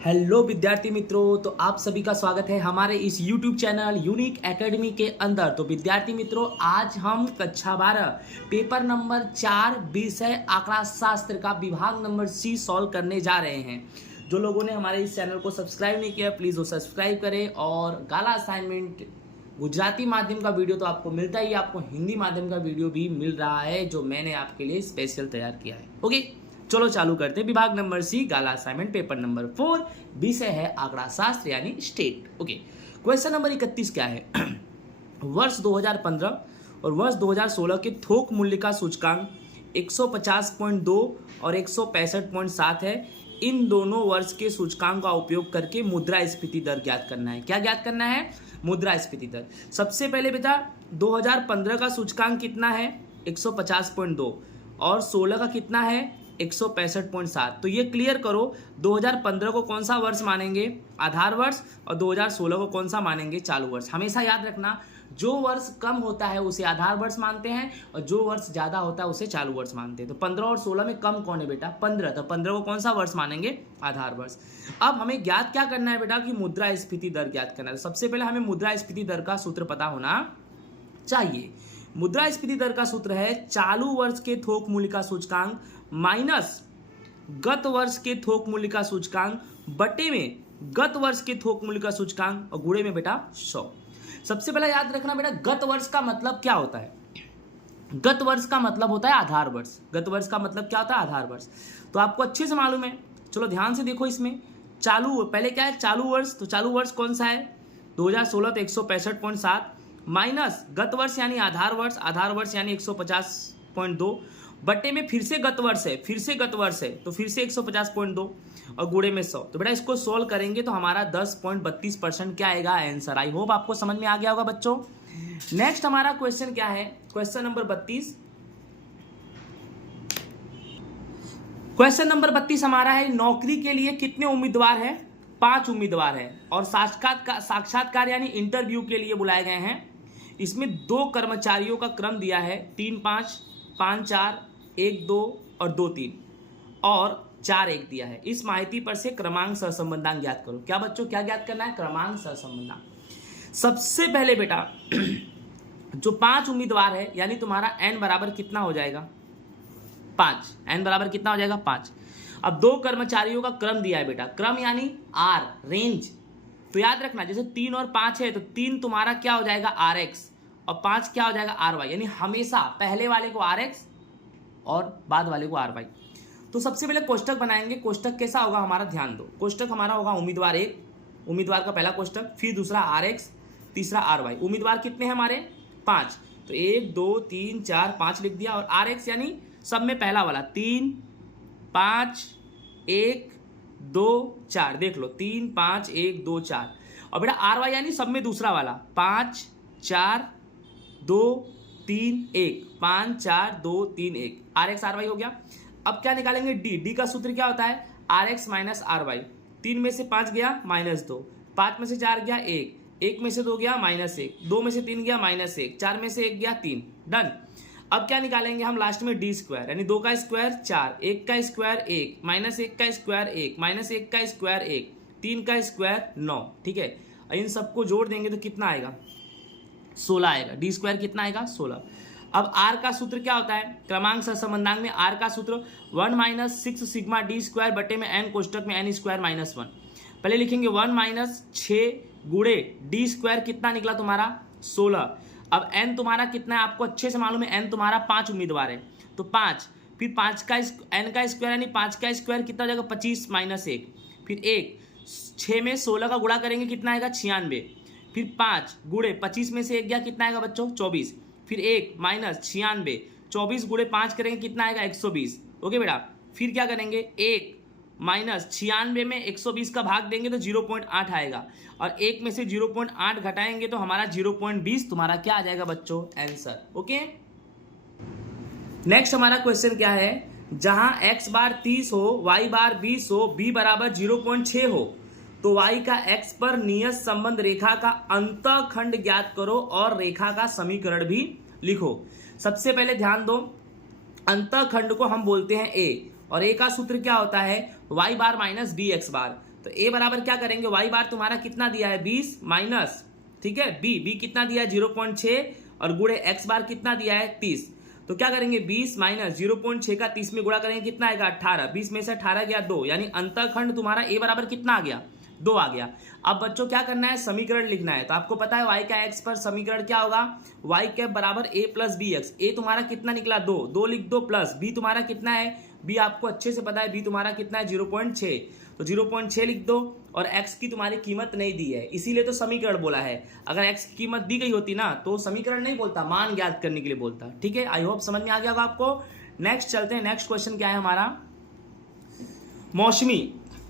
Hello विद्यार्थी मित्रों, तो आप सभी का स्वागत है हमारे इस YouTube चैनल यूनिक एकेडमी के अंदर। तो विद्यार्थी मित्रों, आज हम कक्षा 12 पेपर नंबर 4 विषय आंकड़ा शास्त्र का विभाग नंबर C सॉल्व करने जा रहे हैं। जो लोगों ने हमारे इस चैनल को सब्सक्राइब नहीं किया प्लीज़ वो सब्सक्राइब करें। और गाला असाइनमेंट गुजराती माध्यम का वीडियो तो आपको मिलता ही, आपको हिंदी माध्यम का वीडियो भी मिल रहा है जो मैंने आपके लिए स्पेशल तैयार किया है। ओके, चलो चालू करते हैं। विभाग नंबर C गाला असाइनमेंट पेपर नंबर 4 विषय है आंकड़ा शास्त्र यानी स्टेट। ओके, क्वेश्चन नंबर 31 क्या है? वर्ष 2015 और वर्ष 2016 के थोक मूल्य का सूचकांक 150.2 और 165.7 है। इन दोनों वर्ष के सूचकांक का उपयोग करके मुद्रास्फीति दर ज्ञात करना है। क्या ज्ञात करना है? मुद्रास्फीति दर। सबसे पहले बेटा 2015 का सूचकांक कितना है? 150.2 और 16 का कितना है? 165.7। तो ये क्लियर करो, 2015 को कौन सा वर्ष मानेंगे? आधार वर्ष। और 2016 को कौन सा मानेंगे? चालू वर्ष। हमेशा याद रखना, जो वर्ष कम होता है उसे आधार वर्ष मानते हैं और जो वर्ष ज्यादा होता है उसे चालू वर्ष मानते हैं। तो 15 और 16 में कम कौन है बेटा? 15। तो 15 को कौन सा वर्ष मानेंगे? आधार वर्ष। अब हमें ज्ञात क्या करना है बेटा? कि मुद्रास्फीति दर ज्ञात करना है। तो सबसे पहले हमें मुद्रास्फीति दर का सूत्र पता होना चाहिए। मुद्रास्फीति दर का सूत्र है चालू वर्ष के थोक मूल्य का सूचकांक माइनस गत वर्ष के थोक मूल्य का सूचकांक बटे में गत वर्ष के थोक मूल्य का सूचकांक और गुणे में बेटा 100। सबसे पहले याद रखना बेटा, गत वर्ष का मतलब क्या होता है? गत वर्ष का मतलब होता है आधार वर्ष। गत वर्ष का मतलब क्या होता है? आधार वर्ष। तो आपको अच्छे से मालूम है। चलो ध्यान से देखो, इसमें चालू पहले क्या है? चालू वर्ष। तो चालू वर्ष कौन सा है? 2016 तो 165.7 माइनस गत वर्ष यानी आधार वर्ष। आधार वर्ष यानी 150.2 बटे में फिर से गत वर्ष है, फिर से गत वर्ष है तो फिर से 150.2 और गुणे में 100। तो बेटा इसको सोल्व करेंगे तो हमारा 10.32% क्या आएगा? आंसर। आई होप आपको समझ में आ गया होगा बच्चों। नेक्स्ट हमारा क्वेश्चन क्या है? Question number 32। क्वेश्चन नंबर 32 हमारा है, नौकरी के लिए कितने उम्मीदवार हैं? 5 उम्मीदवार है और साक्षात्कार यानी इंटरव्यू के लिए बुलाए गए हैं। इसमें 2 कर्मचारियों का क्रम दिया है, 3-5, 5-4, 1-2 और 2-3 और 4-1 दिया है। इस माहिती पर से क्रमांक सहसंबंधांक ज्ञात करो। क्या बच्चों, क्या ज्ञात करना है? क्रमांक सहसंबंधांक। सबसे पहले बेटा जो 5 उम्मीदवार है यानी तुम्हारा n बराबर कितना हो जाएगा? 5। n बराबर कितना हो जाएगा? 5। अब 2 कर्मचारियों का क्रम दिया है बेटा, क्रम यानी r रेंज। तो याद रखना, जैसे 3 और 5 है तो 3 तुम्हारा क्या हो जाएगा? rx और 5 क्या हो जाएगा? ry। यानी हमेशा पहले वाले को rx और बाद वाले को ry। तो सबसे पहले कोष्टक बनाएंगे। कोष्टक कैसा होगा हमारा? ध्यान दो। कोष्टक हमारा होगा उम्मीदवार 1, उम्मीदवार का पहला कोष्टक, फिर दूसरा rx, तीसरा ry। उम्मीदवार कितने हैं हमारे? 5। तो 1 2 3 4 5 लिख दिया। और rx यानी सब में पहला वाला 3 5 1 2 4, देख लो 3 5 1 2 4। और बेटा ry यानी सब में दूसरा वाला 5 4 2 3 1, 5 4 2 3 1। rx ry हो गया। अब क्या निकालेंगे? डी का सूत्र क्या होता है? rx minus ry। 3 में से 5 गया -2, 5 में से 4 गया 1, 1 में से 2 गया -1, 2 में से 3 गया -1, 4 में से 1 गया 3। डन। अब क्या निकालेंगे हम लास्ट में? डी स्क्वायर यानी 2 का स्क्वायर 4, 1 का स्क्वायर 1, -1 का स्क्वायर 1, -1 का स्क्वायर 1, 3 का स्क्वायर 9। ठीक है, इन सबको जोड़ देंगे तो कितना आएगा? 16 आएगा। डी स्क्वायर कितना आएगा? 16। अब आर का सूत्र क्या होता है? क्रमांक सहसंबंधांक में आर का सूत्र 1 - 6 सिग्मा डी स्क्वायर बटे में n कोष्टक में n स्क्वायर -1। पहले लिखेंगे 1 - 6 गुणे डी स्क्वायर कितना निकला तुम्हारा? 16। अब n तुम्हारा कितना है? आपको अच्छे से मालूम है, n तुम्हारा 5 उम्मीदवार है तो 5, फिर 5 का n का स्क्वायर यानी 5 का स्क्वायर कितना हो जाएगा? 25 - 1, फिर 1, 6 में 16 का गुणा करेंगे कितना आएगा? 96, फिर 5 गुणे 25 में से 1 गया कितना आएगा बच्चों? 24, फिर 1 - 96, 24 गुणे 5 करेंगे कितना आएगा? 120। ओके बेटा, फिर क्या करेंगे? 1 - 96 में 120 का भाग देंगे तो 0.8 आएगा और 1 में से 0.8 घटाएंगे तो हमारा 0.20 तुम्हारा क्या आ जाएगा बच्चों? आंसर। ओके, नेक्स्ट हमारा क्वेश्चन क्या है? जहां x बार 30 हो, y बार 20 हो, b बराबर 0.6 हो तो y का x पर नियत संबंध रेखा का अंतःखंड ज्ञात करो और रेखा का समीकरण भी लिखो। सबसे पहले ध्यान दो, अंतःखंड को हम बोलते हैं a और a का सूत्र क्या होता है? y बार माइनस बी एक्स बार। तो a बराबर क्या करेंगे, y बार तुम्हारा कितना दिया है 20 माइनस, ठीक है, b कितना दिया है 0.6 और गुणे x बार कितना दिया है 30। तो क्या करेंगे 20 माइनस 0.6 का 30 में गुणा करेंगे कितना आएगा 18, 20 में से 18 गया 2, यानी अंतःखंड तुम्हारा a बराबर कितना आ गया 2 आ गया। अब बच्चों क्या करना है, समीकरण लिखना है। तो आपको पता है y का x पर समीकरण क्या होगा, y कैप बराबर a plus B X. a तुम्हारा कितना निकला 2 लिख दो, प्लस b तुम्हारा कितना है, b आपको अच्छे से पता है b तुम्हारा कितना है 0.6, तो 0.6 लिख दो और x की तुम्हारी कीमत नहीं दी है, इसीलिए तो समीकरण बोला है। अगर x की कीमत दी गई होती ना तो समीकरण नहीं बोलता, मान ज्ञात करने के लिए बोलता। ठीक है, आई होप समझ में आ गया होगा आपको। नेक्स्ट चलते हैं, नेक्स्ट क्वेश्चन क्या है हमारा,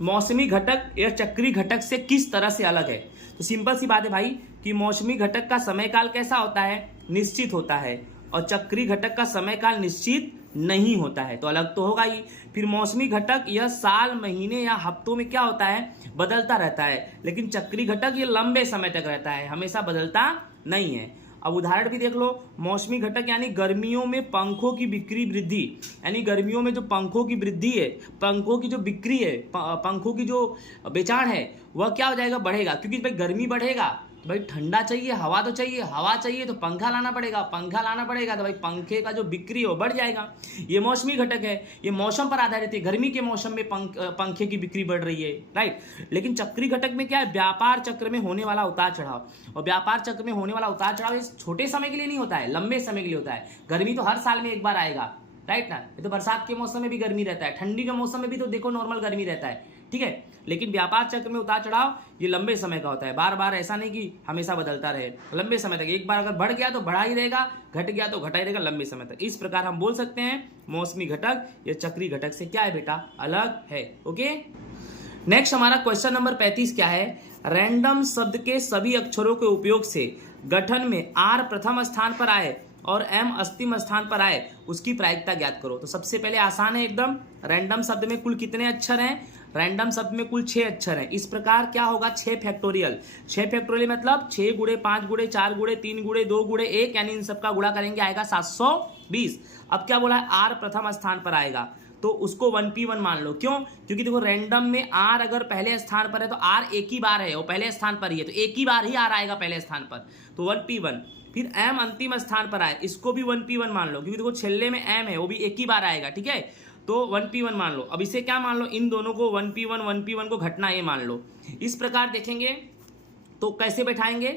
मौसमी घटक या चक्री घटक से किस तरह से अलग है। तो सिंपल सी बात है भाई कि मौसमी घटक का समय काल कैसा होता है, निश्चित होता है, और चक्री घटक का समय काल निश्चित नहीं होता है, तो अलग तो होगा ही। फिर मौसमी घटक यह साल, महीने या हफ्तों में क्या होता है, बदलता रहता है, लेकिन चक्री घटक ये लंबे समय तक रहता है, हमेशा बदलता नहीं है। अब उदाहरण भी देख लो, मौसमी घटक यानी गर्मियों में पंखों की बिक्री वृद्धि, यानी गर्मियों में जो पंखों की वृद्धि है, पंखों की जो बिक्री है, पंखों की जो बेचान है वह क्या हो जाएगा, बढ़ेगा, क्योंकि भाई गर्मी बढ़ेगा तो भाई ठंडा चाहिए, हवा तो चाहिए, हवा चाहिए तो पंखा लाना पड़ेगा, पंखा लाना पड़ेगा तो भाई पंखे का जो बिक्री हो बढ़ जाएगा। ये मौसमी घटक है, ये मौसम पर आधारित है, गर्मी के मौसम में पंखे की बिक्री बढ़ रही है, राइट। लेकिन चक्री घटक में क्या है, व्यापार चक्र में होने वाला उतार चढ़ाव, और व्यापार चक्र में होने वाला उतार चढ़ाव इस छोटे समय के लिए नहीं होता है, लंबे समय के लिए होता है। गर्मी तो हर साल में एक बार आएगा, राइट ना, ये तो बरसात के मौसम में भी गर्मी रहता है, ठंडी के मौसम में भी तो देखो नॉर्मल गर्मी रहता है, ठीक है। लेकिन व्यापार चक्र में उतार चढ़ाव ये लंबे समय का होता है, बार बार ऐसा नहीं कि हमेशा बदलता रहे, लंबे समय तक। एक बार अगर बढ़ गया तो बढ़ा ही रहेगा, घट गया तो घटा ही रहेगा, लंबे समय तक। इस प्रकार हम बोल सकते हैं मौसमी घटक या चक्री घटक से क्या है बेटा, अलग है। ओके, नेक्स्ट हमारा क्वेश्चन नंबर 35 क्या है, रैंडम शब्द के सभी अक्षरों के उपयोग से गठन में आर प्रथम स्थान पर आए और एम अंतिम स्थान पर आए, उसकी प्रायिकता ज्ञात करो। तो सबसे पहले आसान है एकदम, रैंडम शब्द में कुल कितने अक्षर हैं, रैंडम शब्द में कुल 6 अक्षर हैं। इस प्रकार क्या होगा, 6 फैक्टोरियल, 6 फैक्टोरियल मतलब 6 गुणे 5 गुणे 4 गुणे 3 गुणे 2 गुणे 1, यानी इन सबका गुणा करेंगे आएगा 720। अब क्या बोला है, आर प्रथम स्थान पर आएगा तो उसको 1p1 मान लो। क्यों, क्योंकि देखो रैंडम में आर अगर पहले स्थान पर है तो आर एक ही बार है, वो पहले स्थान पर ही है, तो एक ही बार ही आर आएगा पहले स्थान पर, तो 1p1। फिर एम अंतिम स्थान पर आए, इसको भी 1p1 मान लो, क्योंकि देखो छेल्ले में एम है, वो भी एक ही बार आएगा, ठीक है, तो 1p1 मान लो। अब इसे क्या मान लो, इन दोनों को 1p1 को घटना ये मान लो। इस प्रकार देखेंगे तो कैसे बैठाएंगे,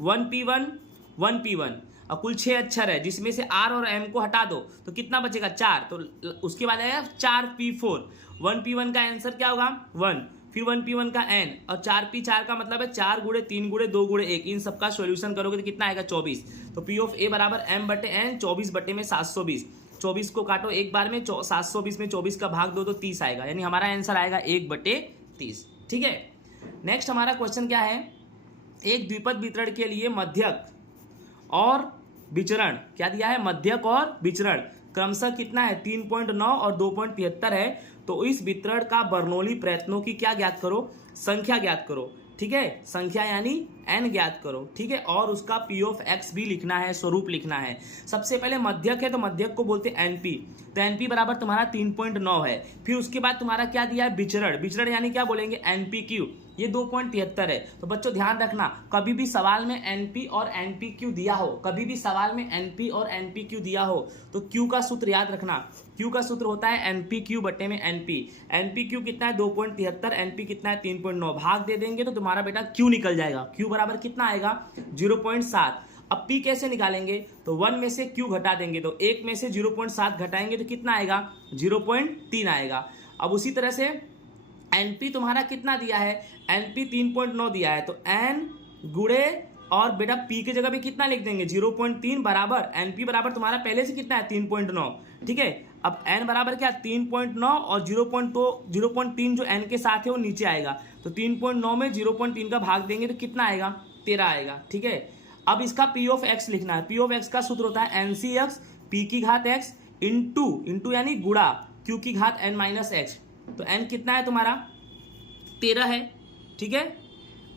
1p1 और कुल 6 अक्षर है, जिसमें से आर और एम को हटा दो तो कितना बचेगा 4, तो उसके बाद आएगा 4p4। 1p1 का आंसर क्या होगा 1, फिर 1p1 का n, और 4p4 का मतलब है 4 गुणे 3 गुणे 2 गुणे 1, इन सबका सॉल्यूशन करोगे तो कितना आएगा 24। तो p ऑफ a बराबर m बटे n, 24 बटे में 720, 24 को काटो एक बार में, 720 में 24 का भाग दो तो 30 आएगा, यानी हमारा आंसर आएगा 1/30। ठीक है, नेक्स्ट हमारा क्वेश्चन क्या है, एक द्विपद वितरण के लिए मध्यक और विचरण क्या दिया है, मध्यक और विचरण क्रमशः कितना है 3.9 और 2.73 है। तो इस वितरण का बर्नौली प्रयत्नों की क्या ज्ञात करो, संख्या ज्ञात करो, ठीक है, संख्या यानी n ज्ञात करो, ठीक है, और उसका p ऑफ x भी लिखना है, स्वरूप लिखना है। सबसे पहले मध्यक है तो मध्यक को बोलते हैं np, तो np बराबर तुम्हारा 3.9 है। फिर उसके बाद तुम्हारा क्या दिया है विचरण, विचरण यानी क्या बोलेंगे npq, ये 2.73 है। तो बच्चों ध्यान रखना, कभी भी सवाल में np और npq दिया हो, कभी भी सवाल में np और npq दिया हो तो q का सूत्र याद रखना, q का सूत्र होता है npq बटे में np। npq कितना है 2.73, np कितना है 3.9, भाग दे देंगे तो तुम्हारा बेटा q निकल जाएगा, q बराबर कितना आएगा 0.7। अब p कैसे निकालेंगे, तो 1 में से q घटा देंगे तो 1 में से 0.7 घटाएंगे तो कितना आएगा 0.3 आएगा। अब उसी तरह से np तुम्हारा कितना दिया है, np 3.9 दिया है, तो n गुणे और बेटा p की जगह भी कितना लिख देंगे 0.3 बराबर np बराबर तुम्हारा पहले से कितना है 3.9, ठीक है। अब n बराबर क्या 3.9 और 0.3 जो n के साथ है वो नीचे आएगा, तो 3.9 में 0.3 का भाग देंगे तो कितना आएगा 13 आएगा, ठीक है। अब इसका p ऑफ x लिखना है, p ऑफ x का सूत्र होता है ncx p की घात x इंटू यानी गुणा q की घात n माइनस x। तो n कितना है तुम्हारा 13 है, ठीक है,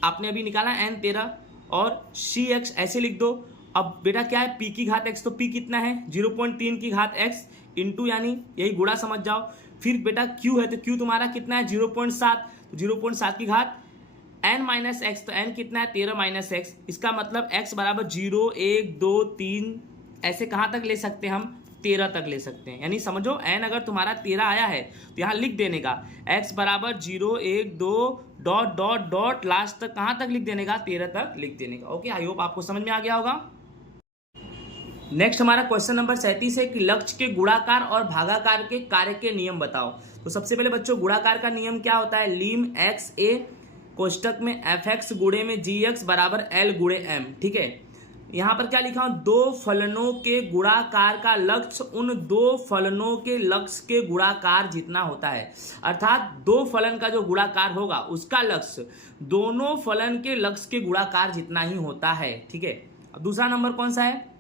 आपने अभी निकाला n 13, और cx ऐसे लिख दो। अब बेटा क्या है p की घात x, तो p कितना है 0.3 की घात x इंटू यानी यही गुणा समझ जाओ। फिर बेटा q है तो q तुम्हारा कितना है 0.7, तो 0.7 की घात n माइनस एक्स, तो n कितना है 13 माइनस एक्स। इसका मतलब x बराबर 0 1 2 3 ऐसे कहाँ तक ले सकते हैं हम, 13 तक ले सकते हैं। यानी समझो n अगर तुम्हारा 13 आया है तो यहाँ लिख देने का x बराबर 0 1 2 डॉट डॉट डॉट लास्ट तक कहाँ तक लिख देने का, 13 तक लिख देने का। ओके, आई होप आपको समझ में आ गया होगा। नेक्स्ट हमारा क्वेश्चन नंबर 37 है कि लक्ष्य के गुणाकार और भागाकार के कार्य के नियम बताओ। तो सबसे पहले बच्चों गुणाकार का नियम क्या होता है, लीम एक्स ए कोष्टक में एफ एक्स गुणे में जी एक्स बराबर एल गुणे एम। ठीक है, यहां पर क्या लिखा हूं, दो फलनों के गुणाकार का लक्ष्य उन दो फलनों के लक्ष्य के गुणाकार जितना होता है। अर्थात दो फलन का जो गुणाकार होगा उसका लक्ष्य दोनों फलन के लक्ष्य के गुणाकार जितना ही होता है। ठीक है, अब दूसरा नंबर कौन सा है,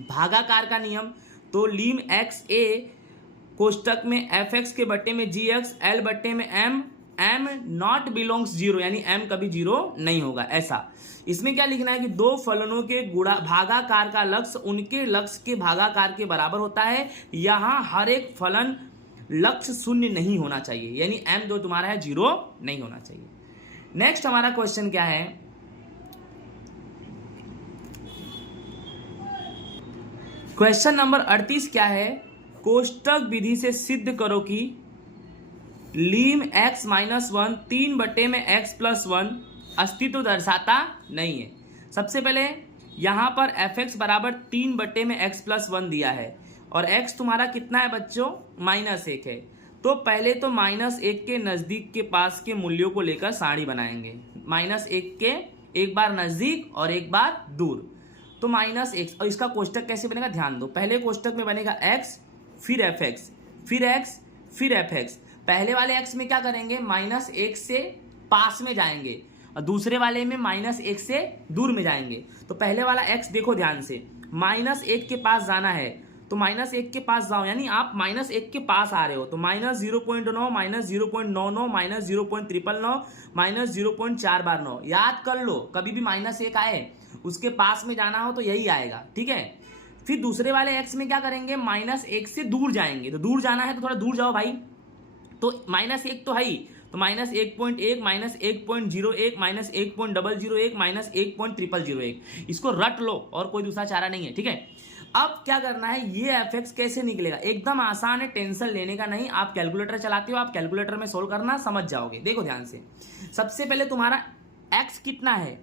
भागाकार का नियम। तो लीम एक्स ए कोष्टक में एफ एक्स के बट्टे में जी एक्स एल बट्टे में M, M naught belongs zero, यानी एम कभी जीरो नहीं होगा ऐसा। इसमें क्या लिखना है कि दो फलनों के गुणा भागाकार का लक्ष्य उनके लक्ष्य के भागाकार के बराबर होता है। यहां हर एक फलन लक्ष्य शून्य नहीं होना चाहिए, यानी एम जो तुम्हारा है जीरो नहीं होना चाहिए। नेक्स्ट हमारा क्वेश्चन क्या है, क्वेश्चन नंबर 38 क्या है, कोष्टक विधि से सिद्ध करो कि लीम एक्स माइनस 1 3 बटे में एक्स प्लस 1 अस्तित्व दर्शाता नहीं है। सबसे पहले यहां पर एफ एक्स बराबर 3 बटे में एक्स प्लस 1 दिया है और एक्स तुम्हारा कितना है बच्चों, -1 है। तो पहले तो -1 के नजदीक के पास के मूल्यों को लेकर सारणी बनाएंगे, -1 के एक बार नजदीक और एक बार दूर। तो -1 और इसका कोष्टक कैसे बनेगा ध्यान दो, पहले कोष्टक में बनेगा x फिर एफ एक्स फिर x फिर एफ एक्स। पहले वाले x में क्या करेंगे, -1 से पास में जाएंगे और दूसरे वाले में -1 से दूर में जाएंगे। तो पहले वाला x देखो ध्यान से, -1 के पास जाना है तो -1 के पास जाओ, यानी आप -1 के पास आ रहे हो तो -0.9 -0.99 -0.999 -0.4 याद कर लो, कभी भी -1 आए उसके पास में जाना हो तो यही आएगा। ठीक है, फिर दूसरे वाले x में क्या करेंगे, -1 से दूर जाएंगे। तो दूर जाना है तो थोड़ा दूर जाओ भाई, तो -1 तो है ही, तो -1.1 -1.01 -1.001 -1.001 इसको रट लो और कोई दूसरा चारा नहीं है। ठीक है, अब क्या करना है, ये एफ एक्स कैसे निकलेगा, एकदम आसान है, टेंशन लेने का नहीं। आप कैलकुलेटर चलाते हो, आप कैलकुलेटर में सोल्व करना समझ जाओगे। देखो ध्यान से, सबसे पहले तुम्हारा x कितना है,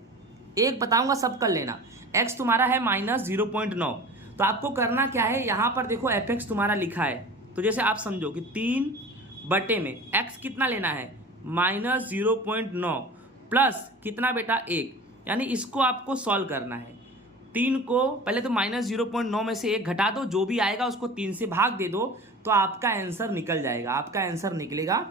एक बताऊंगा सब कर लेना। x तुम्हारा है -0.9, तो आपको करना क्या है, यहां पर देखो एफ एक्स तुम्हारा लिखा है, तो जैसे आप समझो कि 3 बटे में x कितना लेना है, -0.9 प्लस कितना बेटा 1, यानी इसको आपको सॉल्व करना है। 3 को पहले तो -0.9 में से 1 घटा दो, जो भी आएगा उसको 3 से भाग दे दो, तो आपका आंसर निकल जाएगा, आपका आंसर निकलेगा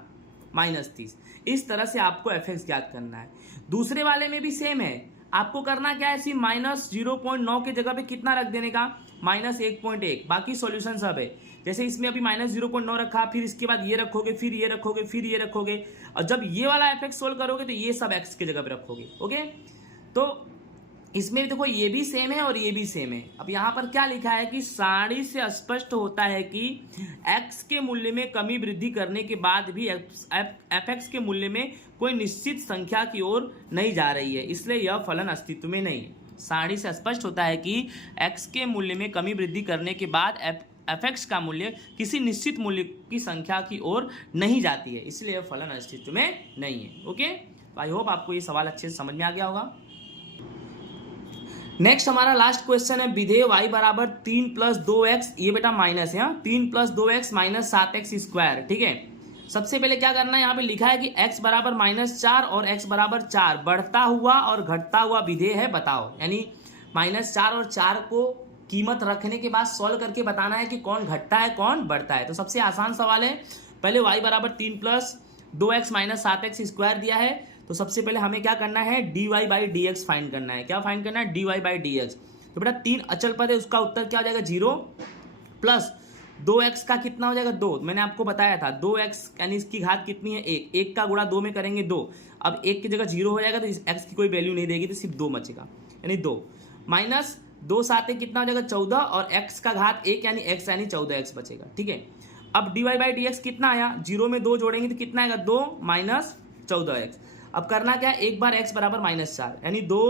-30। इस तरह से आपको एफ एक्स ज्ञात करना है। दूसरे वाले में भी सेम है, आपको करना क्या है, सिर्फ -0.9 के जगह पे कितना रख देने का, -1.1, बाकी सॉल्यूशन सब है। जैसे इसमें अभी -0.9 रखा, फिर इसके बाद ये रखोगे, फिर ये रखोगे, फिर ये रखोगे, और जब ये वाला एफ एक्स सोल्व करोगे तो ये सब एक्स की जगह पे रखोगे। ओके, तो इसमें देखो ये भी सेम है और ये भी सेम है। अब यहाँ पर क्या लिखा है कि सारणी से स्पष्ट होता है कि x के मूल्य में कमी वृद्धि करने के बाद भी एफ एक्स के मूल्य में कोई निश्चित संख्या की ओर नहीं जा रही है, इसलिए यह फलन अस्तित्व में नहीं है। सारणी से स्पष्ट होता है कि x के मूल्य में कमी वृद्धि करने के बाद एफ एक्स का मूल्य किसी निश्चित मूल्य की संख्या की ओर नहीं जाती है, इसलिए यह फलन अस्तित्व में नहीं है। ओके, आई होप आपको ये सवाल अच्छे से समझ में आ गया होगा। नेक्स्ट हमारा लास्ट क्वेश्चन है, विधेय y बराबर 3 + 2x, ये बेटा माइनस है, 3 + 2x - 7x²। ठीक है, सबसे पहले क्या करना है, यहाँ पे लिखा है कि x बराबर -4 और x बराबर 4 बढ़ता हुआ और घटता हुआ विधेय है, बताओ। यानी -4 और 4 को कीमत रखने के बाद सॉल्व करके बताना है कि कौन घटता है कौन बढ़ता है। तो सबसे आसान सवाल है, पहले y बराबर 3 + 2x - 7x² दिया है, तो सबसे पहले हमें क्या करना है, dy/dx फाइंड करना है। क्या फाइंड करना है, dy/dx। तो बेटा 3 अचल पद है, उसका उत्तर क्या हो जाएगा 0 प्लस 2x का कितना हो जाएगा 2, मैंने आपको बताया था 2x यानी इसकी घात कितनी है 1, 1 का गुणा 2 में करेंगे 2, अब 1 की जगह 0 हो जाएगा तो इस x की कोई वैल्यू नहीं देगी, तो सिर्फ 2 बचेगा, यानी 2 माइनस 2 साथ कितना हो जाएगा 14 और x का घात 1 यानी x यानी 14x बचेगा। ठीक है, अब dy/dx कितना आया, 0 में 2 जोड़ेंगे तो कितना आएगा 2 माइनस 14x। अब करना क्या है, एक बार x बराबर -4 यानी 2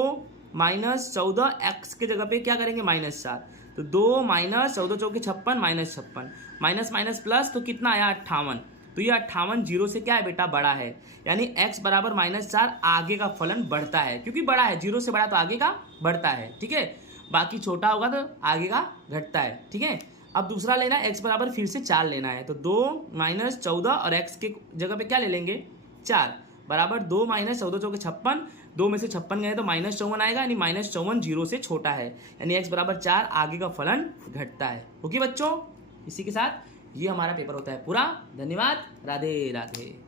माइनस 14x के जगह पे क्या करेंगे -4, तो 2 माइनस 14 चौके 56 -56 माइनस माइनस प्लस, तो कितना आया 58। तो ये 58 जीरो से क्या है बेटा बड़ा है, यानी x बराबर -4 आगे का फलन बढ़ता है, क्योंकि बड़ा है, जीरो से बड़ा तो आगे का बढ़ता है, ठीक है। बाकी छोटा होगा तो आगे का घटता है, ठीक है। अब दूसरा लेना है, x बराबर फिर से 4 लेना है, तो 2 माइनस 14 और x के जगह पे क्या ले लेंगे 4 बराबर 2 माइनस 14 चौके 56, 2 में से 56 गए तो -54 आएगा, यानी -54 जीरो से छोटा है, यानी x बराबर 4 आगे का फलन घटता है। ओके बच्चों, इसी के साथ ये हमारा पेपर होता है पूरा। धन्यवाद, राधे राधे।